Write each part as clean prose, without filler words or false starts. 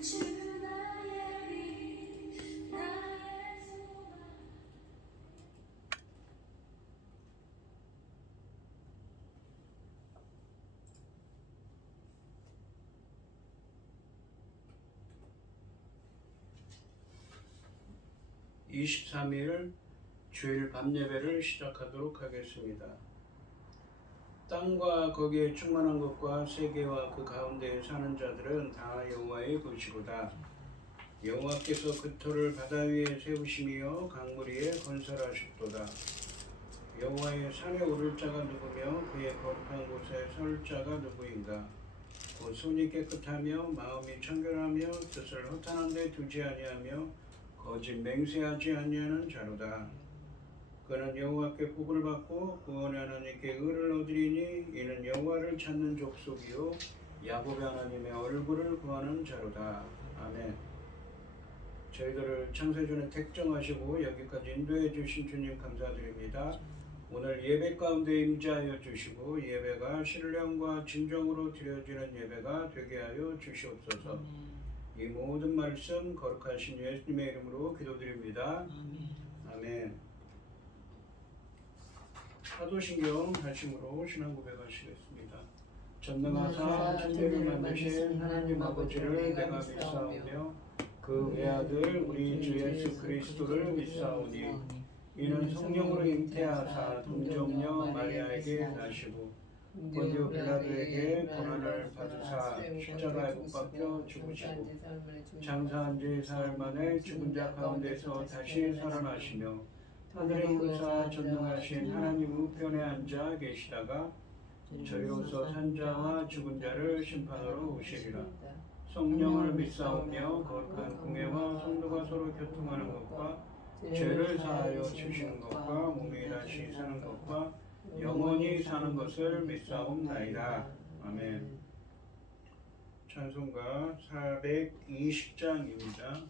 주 나의 빛 나의 소망. 23일 주일 밤예배를 시작하도록 하겠습니다. 땅과 거기에 충만한 것과 세계와 그 가운데에 사는 자들은 다 여호와의 것이로다. 여호와께서 그 터를 바다 위에 세우시며 강물 위에 건설하셨도다. 여호와의 산에 오를 자가 누구며 그의 거룩한 곳에 설 자가 누구인가? 곧 손이 깨끗하며 마음이 청결하며 뜻을 허탄한 데 두지 아니하며 거짓 맹세하지 아니하는 자로다. 그는 여호와께 복을 받고 구원의 하나님께 의를 얻으리니 이는 여호와를 찾는 족속이요 야곱의 하나님의 얼굴을 구하는 자로다. 아멘. 저희들을 창세전에 택정하시고 여기까지 인도해 주신 주님 감사드립니다. 오늘 예배 가운데 임재하여 주시고 예배가 신령과 진정으로 드려지는 예배가 되게 하여 주시옵소서. 이 모든 말씀 거룩하신 예수님의 이름으로 기도드립니다. 아멘. 사도신경 하심으로 신앙 고백하시겠습니다. 전능하사 천지를 만드신 하나님 아버지를 내가 믿사오며 그 외아들 우리 주 예수 그리스도를 믿사오니 이는 성령으로 잉태하사 동정녀 마리아에게 나시고 본디오 빌라도에게 고난을 받으사 십자가에 못 박혀 죽으시고 장사한 지 사흘 만에 죽은 자 가운데서 다시 살아나시며 하늘에 오르사 전능하신 하나님 우편에 앉아 계시다가 저희로서 산자와 죽은 자를 심판하러 오시리라. 성령을 믿사오며 거룩한 공예와 성도가 서로 교통하는 것과 죄를 사하여 주시는 것과 몸이 다시 사는 것과 영원히 사는 것을 믿사옵나이다. 아멘. 찬송가 420장입니다.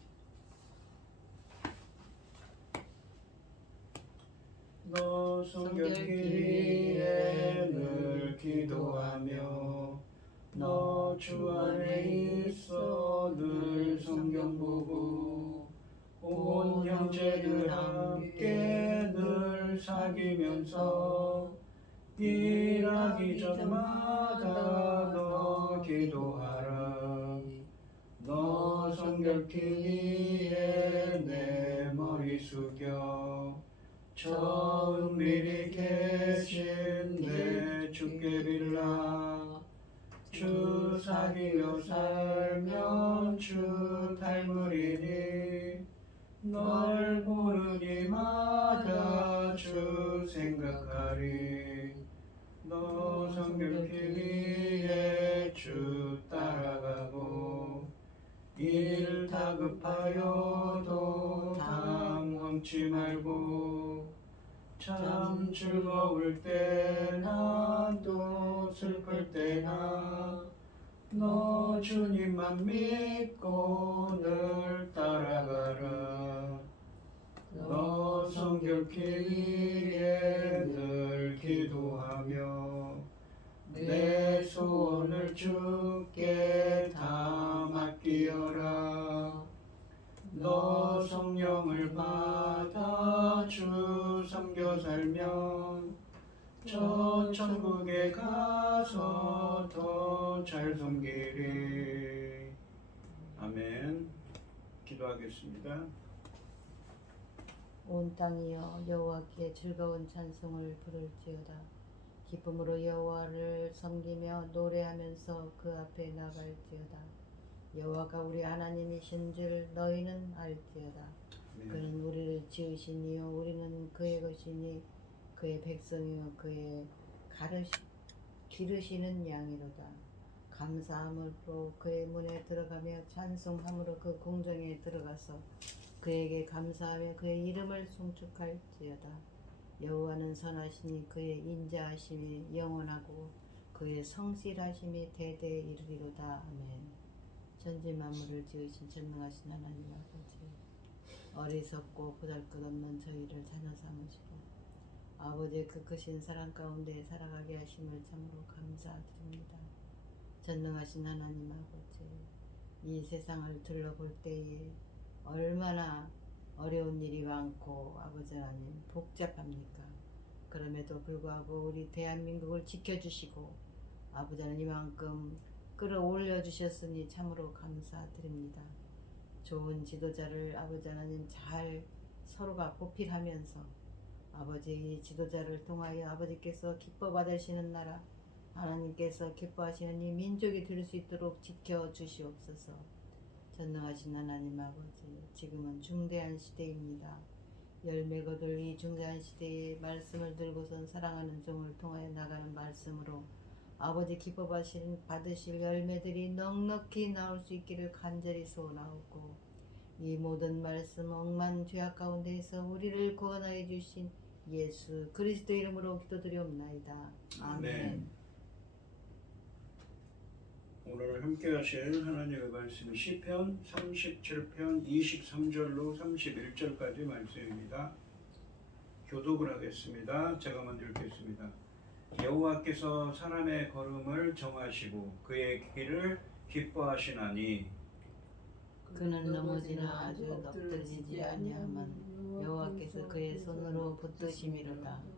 너 성결 길이에 늘 기도하며 너 주 안에 있어 늘 성경 보고 온 형제들 함께 늘 사귀면서 일하기 전마다 너 기도하라. 너 성결길 위에 내 머리 숙여 저 은밀히 계신 내 주께 빌라. 주 사귀어 살면 주 닮으리니 널 보르기마다 주 생각하리. 너 성결길 위에 주 따라가고 일 다급하여도 당황치 말고 참 즐거울 때나 또 슬플 때나 너 주님만 믿고 늘 따라가라. 너 성결길 위에 늘 기도하며 내 소원을 주께 다 맡기어라. 너 성령을 받아 주 섬겨 살면 저 천국에 가서 더 잘 섬기리. 아멘. 기도하겠습니다. 온 땅이여 여호와께 즐거운 찬송을 부를지어다. 기쁨으로 여호와를 섬기며 노래하면서 그 앞에 나갈지어다. 여호와가 우리 하나님이신 줄 너희는 알지어다. 그는 우리를 지으신 이요 우리는 그의 것이니 그의 백성이요 그의 기르시는 양이로다. 감사함으로 그의 문에 들어가며 찬송함으로 그 궁정에 들어가서 그에게 감사하며 그의 이름을 송축할지어다. 여호와는 선하시니 그의 인자하심이 영원하고 그의 성실하심이 대대에 이르리로다. 아멘. 천지 만물을 지으신 전능하신 하나님 아버지, 어리석고 보잘것없는 저희를 자녀 삼으시고 아버지의 그 크신 사랑 가운데 살아가게 하심을 참으로 감사드립니다. 전능하신 하나님 아버지, 이 세상을 둘러볼 때에 얼마나 어려운 일이 많고 아버지 하나님 복잡합니까? 그럼에도 불구하고 우리 대한민국을 지켜주시고 아버지 하나님 이만큼 끌어올려 주셨으니 참으로 감사드립니다. 좋은 지도자를 아버지 하나님 잘 서로가 보필하면서 아버지 이 지도자를 통하여 아버지께서 기뻐 받으시는 나라 하나님께서 기뻐하시는 이 민족이 될 수 있도록 지켜주시옵소서. 전능하신 하나님 아버지, 지금은 중대한 시대입니다. 열매 거둘 이 중대한 시대에 말씀을 들고선 사랑하는 종을 통하여 나가는 말씀으로 아버지 기뻐 받으실 열매들이 넉넉히 나올 수 있기를 간절히 소원하옵고, 이 모든 말씀 억만 죄악 가운데에서 우리를 구원하여 주신 예수 그리스도 이름으로 기도드리옵나이다. 아멘. 오늘 함께 하실 하나님의 말씀이 시편 37편 23절로 31절까지 말씀입니다. 교독을 하겠습니다. 제가 먼저 읽겠습니다. 여호와께서 사람의 걸음을 정하시고 그의 길을 기뻐하시나니 그는 넘어지나 아주 엎드러지지 아니하면 여호와께서 그의 손으로 붙드심이로다.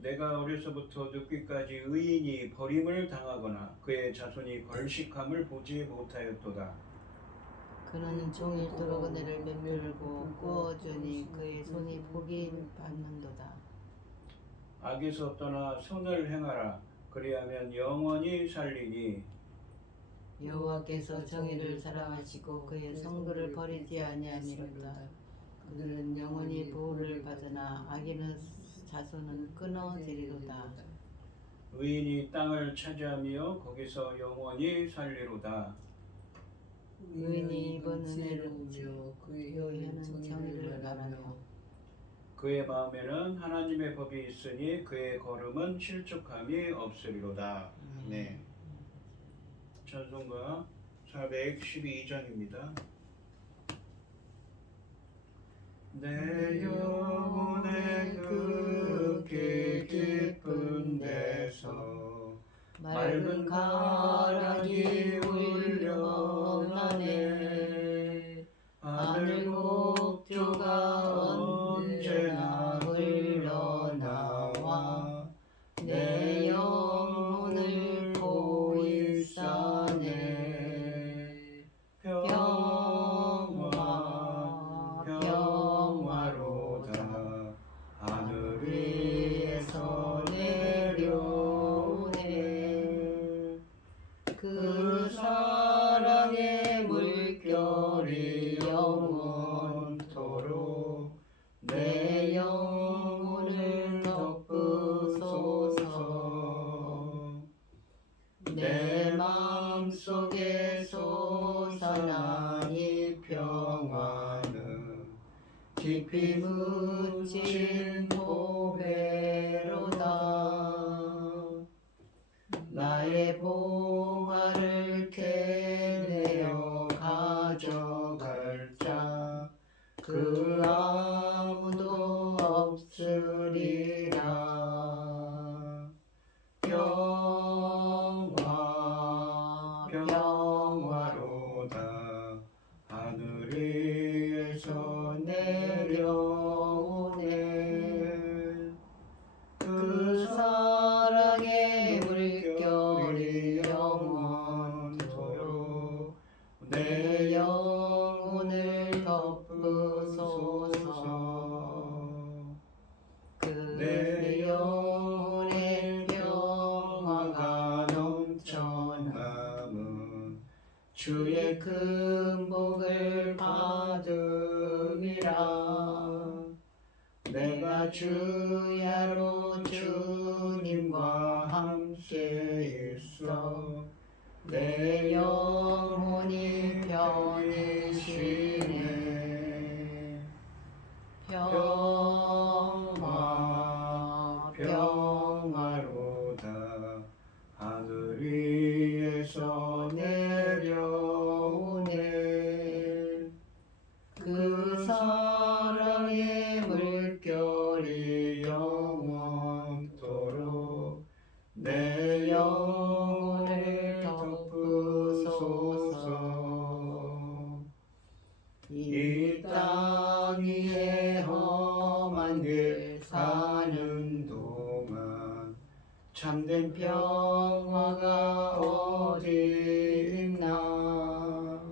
내가 어려서부터 늙기까지 의인이 버림을 당하거나 그의 자손이 벌식함을 보지 못하였도다. 그는 종일토록 은혜를 베풀고 꾸어주니 그의 손이 복이 받는도다. 악에서 떠나 선을 행하라. 그리하면 영원히 살리니 여호와께서 정의를 사랑하시고 그의 성도를 버리지 아니함이로다. 그들은 영원히 보호를 받으나 악인의 자손은 끊어지리로다. 의인이 땅을 차지하며 거기서 영원히 살리로다. 의인이 입은 은혜를 그의 혀는 정의를 말하며 그의 마음에는 하나님의 법이 있으니 그의 걸음은 실족함이 없으리로다. 네. 찬송가 412장입니다. 내 영혼의 극히 깊은 데서 맑은 가락이 울려나네. 하늘 곡조가 언제나 흘러나와 내 영혼을 보일사네. 평화로다. 하늘 위에서 내려오네. 그 사랑의 물결이 영원토록 내 영혼을 덮으소서. 내 마음속에 솟아난 이 평화는 깊이 묻힌 보배로다. 나의 봉화를 캐내어 가져갈 자 그 아무도 없으리라. 평화로다. 하늘 위에서 내려오네. 그 사랑의 물결이 영원토록 내 영혼을 덮으소서. 내 영혼의 평화가 넘쳐남은 주의 큰 복을 받음이라. 내가 주야로 주님과 함께 있어 내 영혼이 편히 쉬네. 평화로다. 하늘 위에서 내려오네. 그 사랑의 물결이 영원토록 내 영혼을 덮으소서. 참된 평화가 어디 있나.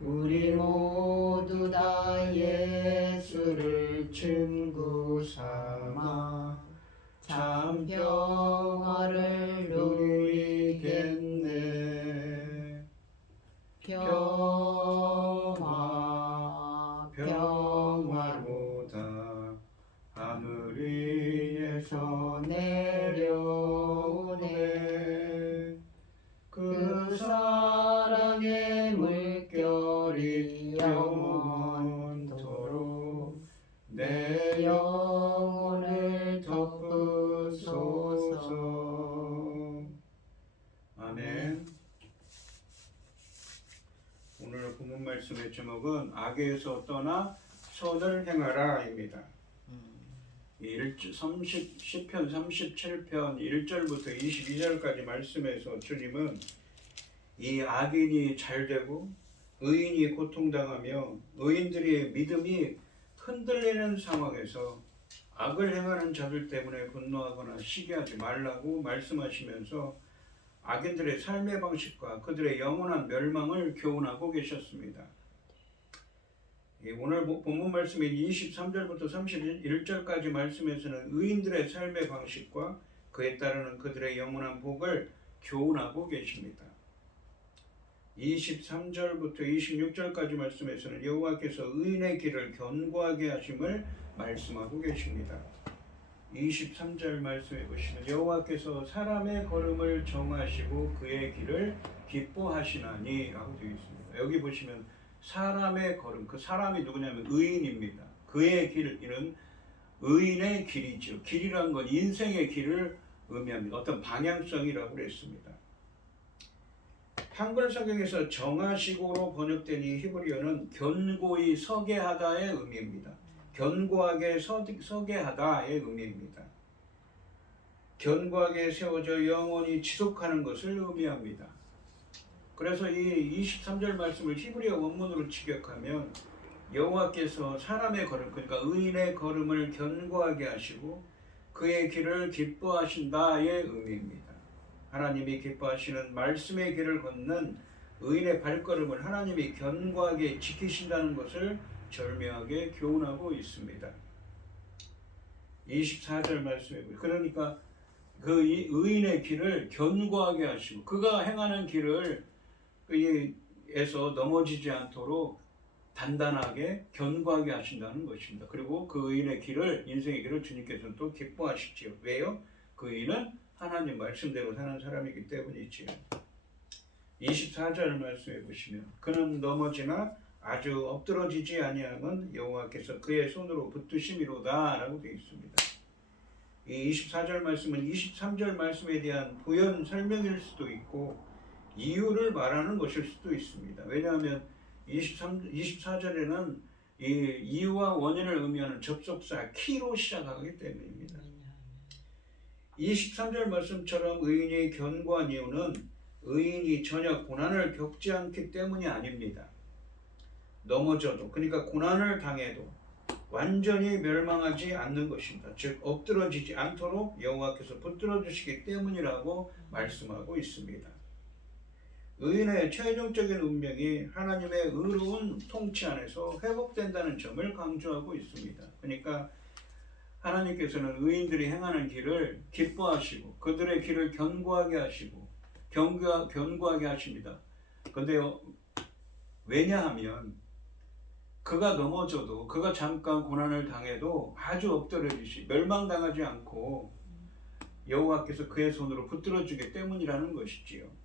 우리 모두 다 예수를 친구 삼아 참 평화를 누리겠네. 평화 평화로다 하늘 위에서 내려오네. 그 사랑의 물결이 영원토록 내 영혼을 덮으소서. 아멘. 오늘 본문 말씀의 제목은 악에서 떠나 선을 행하라입니다. 시편 37편 1절부터 22절까지 말씀에서 주님은 이 악인이 잘되고 의인이 고통당하며 의인들의 믿음이 흔들리는 상황에서 악을 행하는 자들 때문에 분노하거나 시기하지 말라고 말씀하시면서 악인들의 삶의 방식과 그들의 영원한 멸망을 교훈하고 계셨습니다. 오늘 본문 말씀인 23절부터 31절까지 말씀에서는 의인들의 삶의 방식과 그에 따르는 그들의 영원한 복을 교훈하고 계십니다. 23절부터 26절까지 말씀에서는 여호와께서 의인의 길을 견고하게 하심을 말씀하고 계십니다. 23절 말씀해 보시면 여호와께서 사람의 걸음을 정하시고 그의 길을 기뻐하시나니 라고 되어 있습니다. 여기 보시면 사람의 걸음, 그 사람이 누구냐면 의인입니다. 그의 길은 의인의 길이죠. 길이란 건 인생의 길을 의미합니다. 어떤 방향성이라고 그랬습니다. 한글 성경에서 정하시고로 번역된 이 히브리어는 견고히 서게 하다의 의미입니다. 견고하게 서게 하다의 의미입니다. 견고하게 세워져 영원히 지속하는 것을 의미합니다. 그래서 이 23절 말씀을 히브리어 원문으로 직역하면 여호와께서 사람의 걸음, 그러니까 의인의 걸음을 견고하게 하시고 그의 길을 기뻐하신다의 의미입니다. 하나님이 기뻐하시는 말씀의 길을 걷는 의인의 발걸음을 하나님이 견고하게 지키신다는 것을 절묘하게 교훈하고 있습니다. 24절 말씀에 보면 그러니까 그 의인의 길을 견고하게 하시고 그가 행하는 길을 에서 넘어지지 않도록 단단하게 견고하게 하신다는 것입니다. 그리고 그 의인의 길을, 인생의 길을 주님께서는 또 기뻐하시지요. 왜요? 그 의인은 하나님 말씀대로 사는 사람이기 때문이지요. 24절 말씀해 보시면 그는 넘어지나 아주 엎드러지지 아니함은 여호와께서 그의 손으로 붙드심이로다 라고 되어 있습니다. 이 24절 말씀은 23절 말씀에 대한 부연 설명일 수도 있고 이유를 말하는 것일 수도 있습니다. 왜냐하면 24절에는 이 이유와 원인을 의미하는 접속사 키로 시작하기 때문입니다. 23절 말씀처럼 의인이 견고한 이유는 의인이 전혀 고난을 겪지 않기 때문이 아닙니다. 넘어져도, 그러니까 고난을 당해도 완전히 멸망하지 않는 것입니다. 즉 엎드러지지 않도록 여호와께서 붙들어 주시기 때문이라고 말씀하고 있습니다. 의인의 최종적인 운명이 하나님의 의로운 통치 안에서 회복된다는 점을 강조하고 있습니다. 그러니까 하나님께서는 의인들이 행하는 길을 기뻐하시고 그들의 길을 견고하게 하시고 견고하게 하십니다. 그런데 왜냐하면 그가 넘어져도 그가 잠깐 고난을 당해도 아주 엎드러지시 멸망당하지 않고 여호와께서 그의 손으로 붙들어주기 때문이라는 것이지요.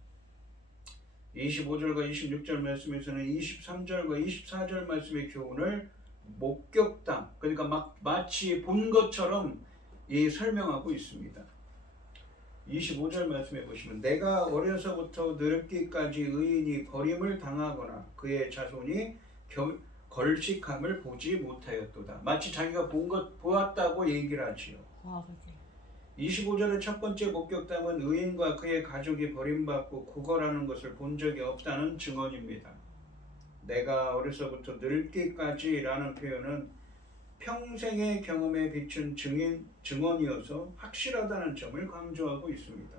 25절과 26절 말씀에서는 23절과 24절 말씀의 교훈을 목격담, 그러니까 마치 본 것처럼 설명하고 있습니다. 25절 말씀해 보시면 내가 어려서부터 늙기까지 의인이 버림을 당하거나 그의 자손이 걸식함을 보지 못하였도다. 마치 자기가 보았다고 얘기를 하지요. 25절의 첫 번째 목격담은 의인과 그의 가족이 버림받고 구걸하는 것을 본 적이 없다는 증언입니다. 내가 어려서부터 늙기까지 라는 표현은 평생의 경험에 비춘 증언이어서 확실하다는 점을 강조하고 있습니다.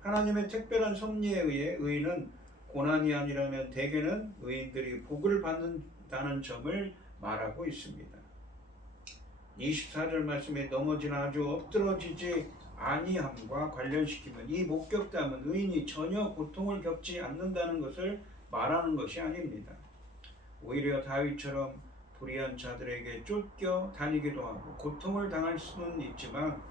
하나님의 특별한 섭리에 의해 의인은 고난이 아니라면 대개는 의인들이 복을 받는다는 점을 말하고 있습니다. 24절 말씀에 넘어지나 아주 엎드러지지 아니함과 관련시키면 이 목격담은 의인이 전혀 고통을 겪지 않는다는 것을 말하는 것이 아닙니다. 오히려 다윗처럼 불의한 자들에게 쫓겨 다니기도 하고 고통을 당할 수는 있지만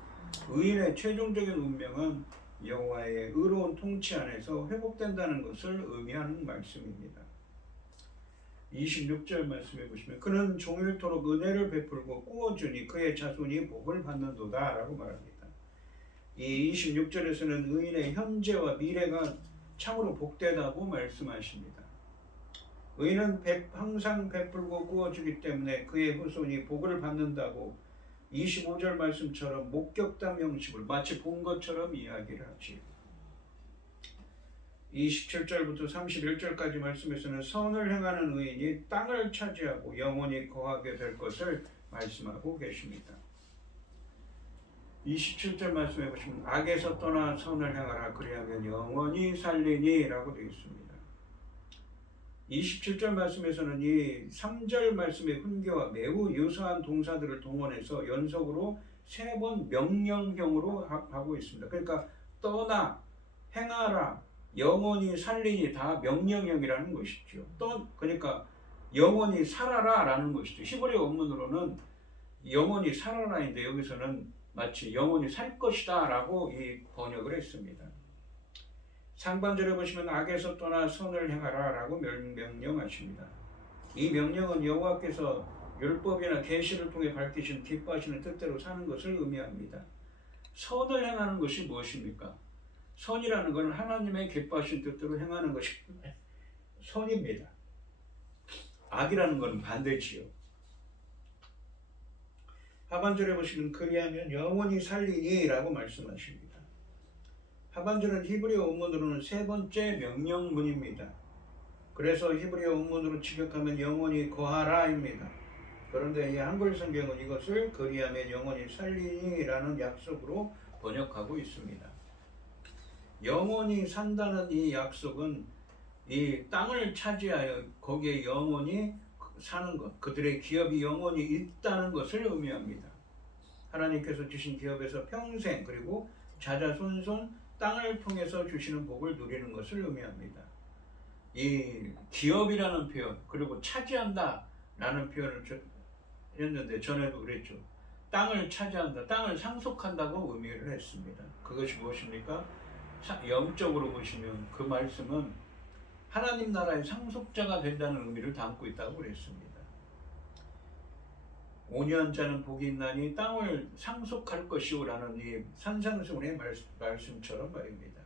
의인의 최종적인 운명은 여호와의 의로운 통치 안에서 회복된다는 것을 의미하는 말씀입니다. 26절 말씀해 보시면 그는 종일토록 은혜를 베풀고 꾸어주니 그의 자손이 복을 받는도다 라고 말합니다. 이 26절에서는 의인의 현재와 미래가 참으로 복되다고 말씀하십니다. 의인은 항상 베풀고 꾸어주기 때문에 그의 후손이 복을 받는다고 25절 말씀처럼 목격담 형식으로 마치 본 것처럼 이야기를 하지요. 27절부터 31절까지 말씀에서는 선을 행하는 의인이 땅을 차지하고 영원히 거하게 될 것을 말씀하고 계십니다. 27절 말씀해 보시면 악에서 떠나 선을 행하라 그리하면 영원히 살리니 라고 되어 있습니다. 27절 말씀에서는 이 3절 말씀의 훈계와 매우 유사한 동사들을 동원해서 연속으로 3번 명령형으로 하고 있습니다. 그러니까 떠나, 행하라, 영원히 살리니 다 명령형이라는 것이죠. 그러니까 영원히 살아라 라는 것이죠. 히브리 원문으로는 영원히 살아라인데 여기서는 마치 영원히 살 것이다 라고 이 번역을 했습니다. 상반절에 보시면 악에서 떠나 선을 행하라 라고 명령하십니다. 이 명령은 여호와께서 율법이나 계시를 통해 밝히신 기뻐하시는 뜻대로 사는 것을 의미합니다. 선을 행하는 것이 무엇입니까? 선이라는 것은 하나님의 기뻐하신 뜻대로 행하는 것이 선입니다. 악이라는 것은 반대지요. 하반절에 보시면 그리하면 영원히 살리니 라고 말씀하십니다. 하반절은 히브리어 원문으로는 3번째 명령문입니다. 그래서 히브리어 원문으로 직역하면 영원히 거하라입니다. 그런데 이 한글 성경은 이것을 그리하면 영원히 살리니라는 약속으로 번역하고 있습니다. 영원히 산다는 이 약속은 이 땅을 차지하여 거기에 영원히 사는 것, 그들의 기업이 영원히 있다는 것을 의미합니다. 하나님께서 주신 기업에서 평생 그리고 자자손손 땅을 통해서 주시는 복을 누리는 것을 의미합니다. 이 기업이라는 표현 그리고 차지한다 라는 표현을 했는데 전에도 그랬죠. 땅을 차지한다, 땅을 상속한다고 의미를 했습니다. 그것이 무엇입니까? 영적으로 보시면 그 말씀은 하나님 나라의 상속자가 된다는 의미를 담고 있다고 그랬습니다. 5년자는 복이 있나니 땅을 상속할 것이오 라는 이 산상수훈의 말씀처럼 말입니다.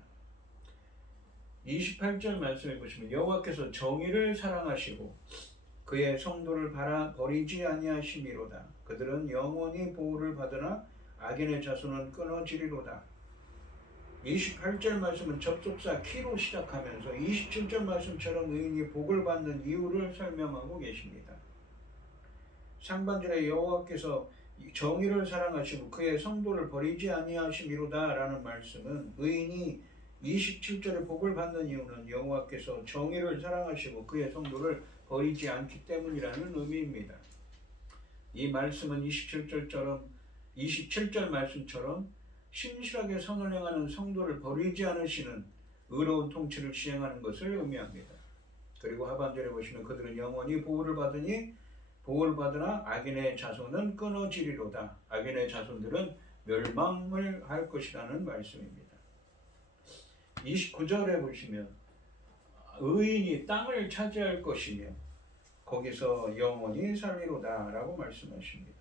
28절 말씀해 보시면 여호와께서 정의를 사랑하시고 그의 성도를 버리지 아니하심이로다. 그들은 영원히 보호를 받으나 악인의 자손은 끊어지리로다. 28절 말씀은 접속사 키로 시작하면서 27절 말씀처럼 의인이 복을 받는 이유를 설명하고 계십니다. 상반절에 여호와께서 정의를 사랑하시고 그의 성도를 버리지 아니하심이로다 라는 말씀은 의인이 27절에 복을 받는 이유는 여호와께서 정의를 사랑하시고 그의 성도를 버리지 않기 때문이라는 의미입니다. 이 말씀은 27절 말씀처럼 신실하게 선을 행하는 성도를 버리지 않으시는 의로운 통치를 시행하는 것을 의미합니다. 그리고 하반절에 보시면 그들은 영원히 보호를 받으나 악인의 자손은 끊어지리로다. 악인의 자손들은 멸망을 할 것이라는 말씀입니다. 29절에 보시면 의인이 땅을 차지할 것이며 거기서 영원히 살리로다 라고 말씀하십니다.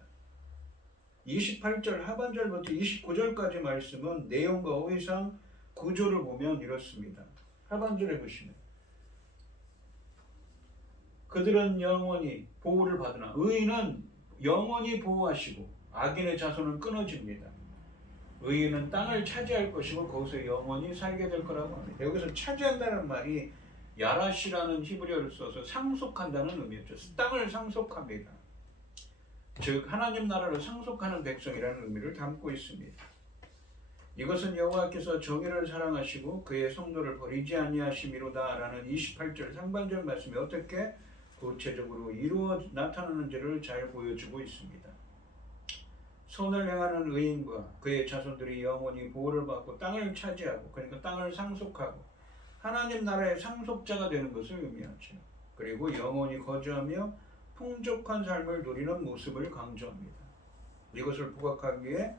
28절 하반절부터 29절까지 말씀은 내용과 어휘상 구조를 보면 이렇습니다. 하반절에 보시면 그들은 영원히 보호를 받으나 의인은 영원히 보호하시고 악인의 자손은 끊어집니다. 의인은 땅을 차지할 것이고 거기서 영원히 살게 될 거라고 합니다. 여기서 차지한다는 말이 야라시라는 히브리어를 써서 상속한다는 의미였죠. 땅을 상속합니다. 즉 하나님 나라를 상속하는 백성이라는 의미를 담고 있습니다. 이것은 여호와께서 정의를 사랑하시고 그의 성도를 버리지 아니하심이로다 라는 28절 상반절 말씀이 어떻게 구체적으로 이루어 나타나는지를 잘 보여주고 있습니다. 선을 행하는 의인과 그의 자손들이 영원히 보호를 받고 땅을 차지하고, 그러니까 땅을 상속하고 하나님 나라의 상속자가 되는 것을 의미하죠. 그리고 영원히 거주하며 풍족한 삶을 누리는 모습을 강조합니다. 이것을 부각하기 위해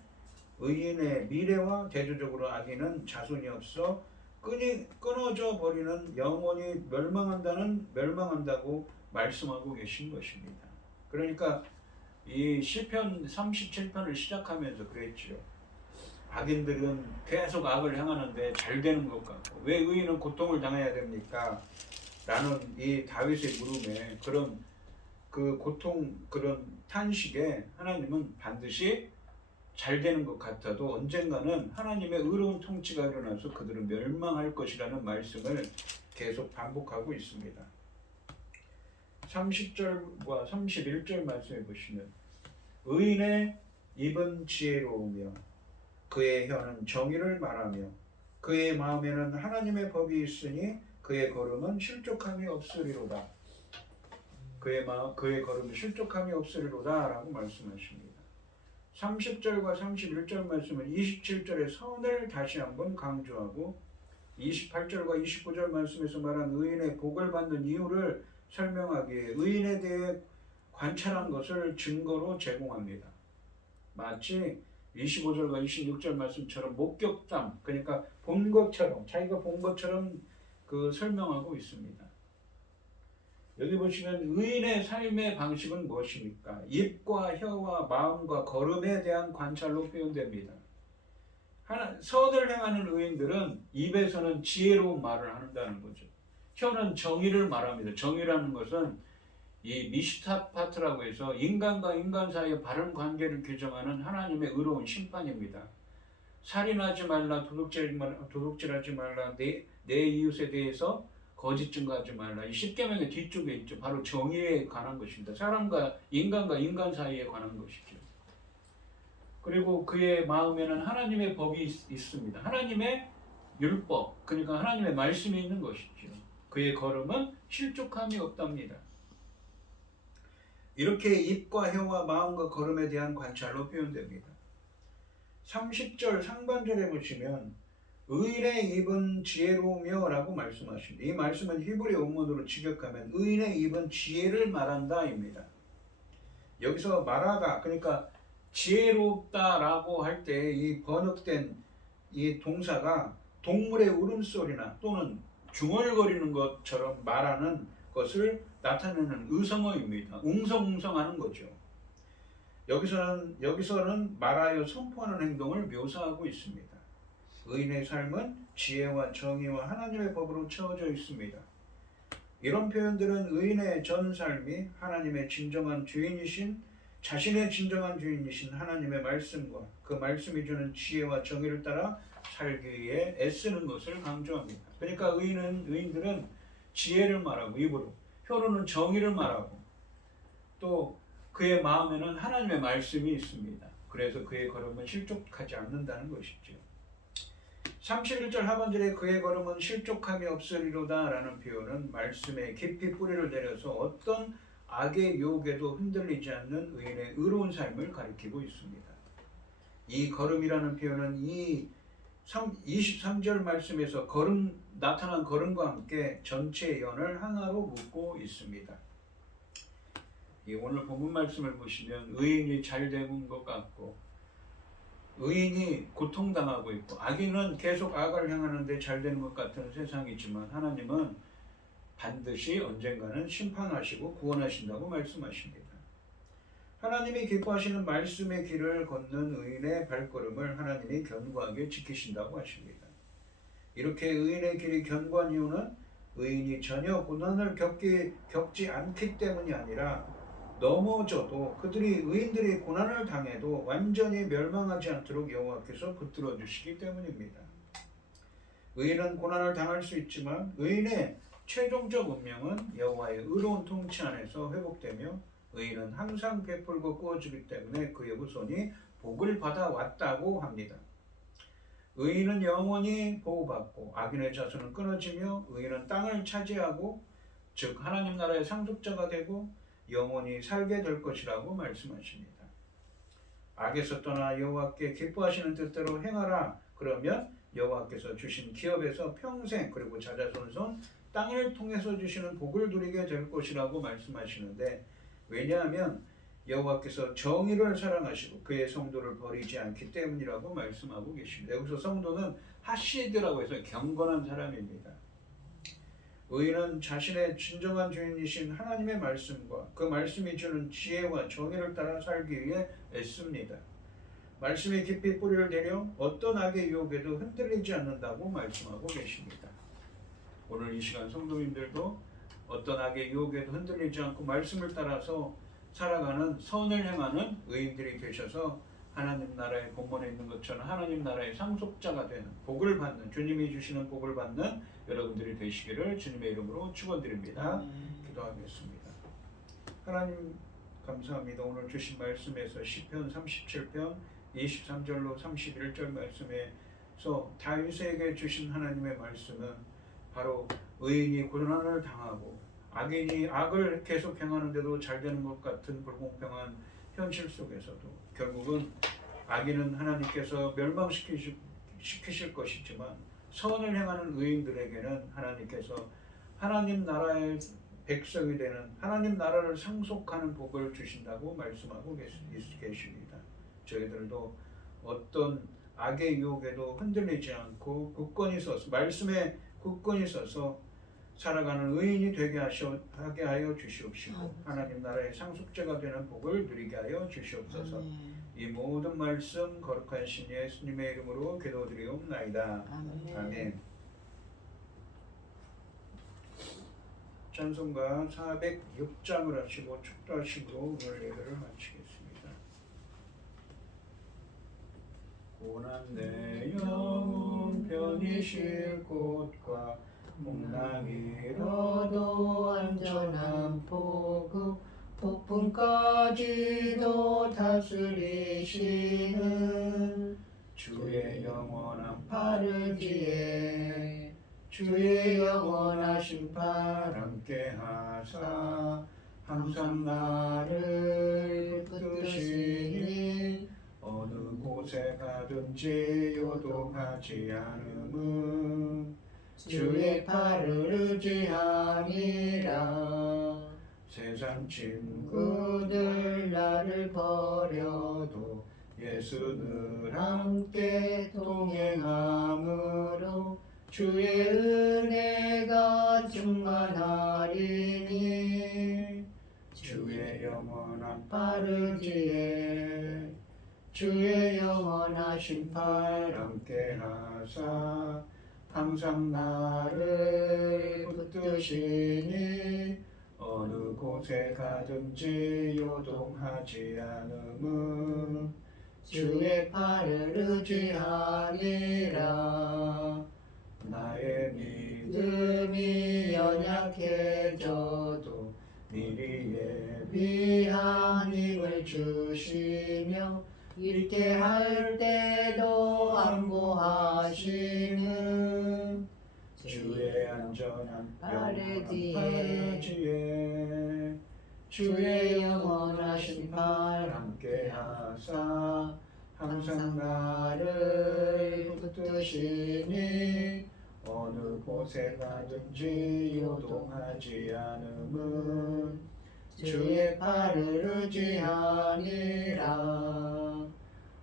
의인의 미래와 대조적으로 악인은 자손이 없어 끊어져 버리는, 영원히 멸망한다고 말씀하고 계신 것입니다. 그러니까 이 시편 37편을 시작하면서 그랬죠. 악인들은 계속 악을 행하는데 잘 되는 것 같고 왜 의인은 고통을 당해야 됩니까? 라는 이 다윗의 물음에 그런 그 고통, 그런 탄식에 하나님은 반드시 잘 되는 것 같아도 언젠가는 하나님의 의로운 통치가 일어나서 그들은 멸망할 것이라는 말씀을 계속 반복하고 있습니다. 30절과 31절 말씀해 보시면 의인의 입은 지혜로우며 그의 혀는 정의를 말하며 그의 마음에는 하나님의 법이 있으니 그의 걸음은 실족함이 없으리로다. 그의 걸음은 실족함이 없으리로다 라고 말씀하십니다. 30절과 31절 말씀은 27절의 선을 다시 한번 강조하고 28절과 29절 말씀에서 말한 의인의 복을 받는 이유를 설명하기 위해 의인에 대해 관찰한 것을 증거로 제공합니다. 마치 25절과 26절 말씀처럼 목격담, 그러니까 본 것처럼, 자기가 본 것처럼 설명하고 있습니다. 여기 보시면 의인의 삶의 방식은 무엇입니까? 입과 혀와 마음과 걸음에 대한 관찰로 표현됩니다. 선을 행하는 의인들은 입에서는 지혜로운 말을 한다는 거죠. 혀는 정의를 말합니다. 정의라는 것은 이 미슈타파트라고 해서 인간과 인간 사이의 바른 관계를 규정하는 하나님의 의로운 심판입니다. 살인하지 말라, 도둑질하지 말라, 내 이웃에 대해서 거짓 증거하지 말라. 이 십계명의 뒤쪽에 있죠. 바로 정의에 관한 것입니다. 사람과 인간 사이에 관한 것이죠. 그리고 그의 마음에는 하나님의 법이 있습니다. 하나님의 율법, 그러니까 하나님의 말씀이 있는 것이죠. 그의 걸음은 실족함이 없답니다. 이렇게 입과 혀와 마음과 걸음에 대한 관찰로 표현됩니다. 30절 상반절에 보시면 의인의 입은 지혜로우며 라고 말씀하십니다. 이 말씀은 히브리 원문으로 직역하면 의인의 입은 지혜를 말한다 입니다. 여기서 말하다, 그러니까 지혜롭다 라고 할 때 이 번역된 이 동사가 동물의 울음소리나 또는 중얼거리는 것처럼 말하는 것을 나타내는 의성어입니다. 웅성웅성하는 거죠. 여기서는 말하여 선포하는 행동을 묘사하고 있습니다. 의인의 삶은 지혜와 정의와 하나님의 법으로 채워져 있습니다. 이런 표현들은 의인의 전 삶이 하나님의 진정한 주인이신, 자신의 진정한 주인이신 하나님의 말씀과 그 말씀이 주는 지혜와 정의를 따라 살기 위해 애쓰는 것을 강조합니다. 그러니까 의인들은 지혜를 말하고 입으로, 혀로는 정의를 말하고 또 그의 마음에는 하나님의 말씀이 있습니다. 그래서 그의 걸음은 실족하지 않는다는 것이죠. 31절 하반절에 그의 걸음은 실족함이 없으리로다 라는 표현은 말씀에 깊이 뿌리를 내려서 어떤 악의 유혹에도 흔들리지 않는 의인의 의로운 삶을 가리키고 있습니다. 이 걸음이라는 표현은 이 23절 말씀에서 나타난 걸음과 함께 전체 연을 하나로 묶고 있습니다. 오늘 본문 말씀을 보시면 의인이 잘 되는 것 같고 의인이 고통당하고 있고 악인은 계속 악을 행하는데 잘 되는 것 같은 세상이지만 하나님은 반드시 언젠가는 심판하시고 구원하신다고 말씀하십니다. 하나님이 기뻐하시는 말씀의 길을 걷는 의인의 발걸음을 하나님이 견고하게 지키신다고 하십니다. 이렇게 의인의 길이 견고한 이유는 의인이 전혀 고난을 겪지 않기 때문이 아니라 넘어져도 의인들이 고난을 당해도 완전히 멸망하지 않도록 여호와께서 붙들어 주시기 때문입니다. 의인은 고난을 당할 수 있지만 의인의 최종적 운명은 여호와의 의로운 통치 안에서 회복되며 의인은 항상 베풀고 꾸어주기 때문에 그의 후손이 복을 받아왔다고 합니다. 의인은 영원히 보호받고 악인의 자손은 끊어지며 의인은 땅을 차지하고 즉 하나님 나라의 상속자가 되고 영원히 살게 될 것이라고 말씀하십니다. 악에서 떠나 여호와께 기뻐하시는 뜻대로 행하라. 그러면 여호와께서 주신 기업에서 평생 그리고 자자손손 땅을 통해서 주시는 복을 누리게 될 것이라고 말씀하시는데, 왜냐하면 여호와께서 정의를 사랑하시고 그의 성도를 버리지 않기 때문이라고 말씀하고 계십니다. 여기서 성도는 하시드라고 해서 경건한 사람입니다. 의인은 자신의 진정한 주인이신 하나님의 말씀과 그 말씀이 주는 지혜와 정의를 따라 살기 위해 애씁니다. 말씀이 깊이 뿌리를 내려 어떤 악의 유혹에도 흔들리지 않는다고 말씀하고 계십니다. 오늘 이 시간 성도님들도 어떤 악의 유혹에도 흔들리지 않고 말씀을 따라서 살아가는 선을 행하는 의인들이 되셔서 하나님 나라의 본문에 있는 것처럼 하나님 나라의 상속자가 되는 복을 받는, 주님이 주시는 복을 받는 여러분들이 되시기를 주님의 이름으로 축원드립니다. 기도하겠습니다. 하나님 감사합니다. 오늘 주신 말씀에서 시편 37편 23절로 31절 말씀에서 다윗에게 주신 하나님의 말씀은 바로 의인이 고난을 당하고 악인이 악을 계속 행하는데도 잘 되는 것 같은 불공평한 현실 속에서도 결국은 악인은 하나님께서 멸망시키실 것이지만 선을 행하는 의인들에게는 하나님께서 하나님 나라의 백성이 되는 하나님 나라를 상속하는 복을 주신다고 말씀하고 계십니다. 저희들도 어떤 악의 유혹에도 흔들리지 않고 굳건히 서서 말씀에 굳건히 서서 살아가는 의인이 되게 하게 하여 주시옵시고 하나님 나라의 상속자가 되는 복을 누리게 하여 주시옵소서. 이 모든 말씀 거룩한 신 예수님의 이름으로 기도드리옵나이다. 아멘. 찬송가 406장을 하시고 축도하시고 오늘 예배를 마치겠습니다. 고난 내 영혼 편히 쉴 곳과 풍랑이 일어도 안전한 포구 폭풍까지도 다스리시는 주의 영원한 파르지에 주의 영원하신 팔 함께 하사 항상 나를 붙드시니 어느 곳에 가든지 요동하지 않음은 주의 팔을 의지함이라. 세상 친구들 나를 버려도 예수 늘 함께 동행함으로 주의 은혜가 충만하리니 주의 영원한 팔 의지에 주의 영원하신 팔 함께 하사 항상 나를 붙드시니 어느 곳에 가든지 요동하지 않음은 주의 팔을 의지하니라. 나의 믿음이 연약해져도 미리 예비한 힘을 주시며 일대할 때도 안보하시는 주의 안전한 팔지에 주의 영원하신 팔 함께 하사 항상 나를 붙드시니 어느 곳에 가든지 요동하지 않음은 주의 팔을 의지하니라.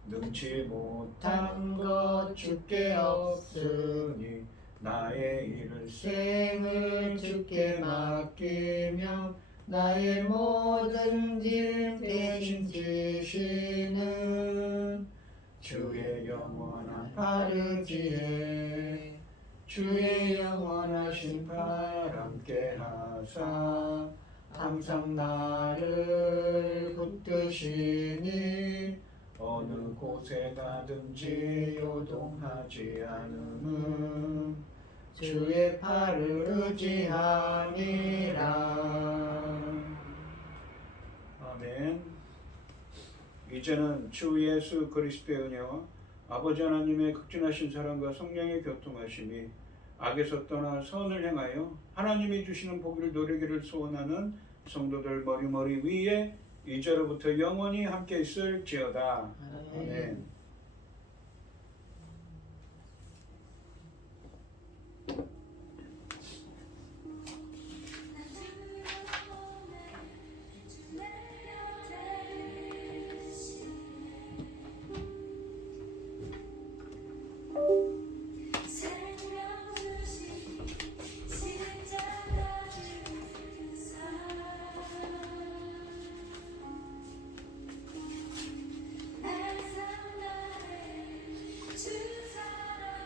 능치 못한 것 주께 없으니 나의 일생을 주께 맡기며 나의 모든 질 대신 지시는 주의 영원한 팔 의지에 주의 영원하신 팔 함께 하사 항상 나를 붙드시니 어느 곳에 가든지 요동하지 않음은 주의 팔을 의지하니라. 이제는 주 예수 그리스도의 은혜와 아버지 하나님의 극진하신 사랑과 성령의 교통하심이 악에서 떠나 선을 행하여 하나님이 주시는 복을 누리기를 소원하는 성도들 머리머리 위에 이제로부터 영원히 함께 있을지어다. 아멘.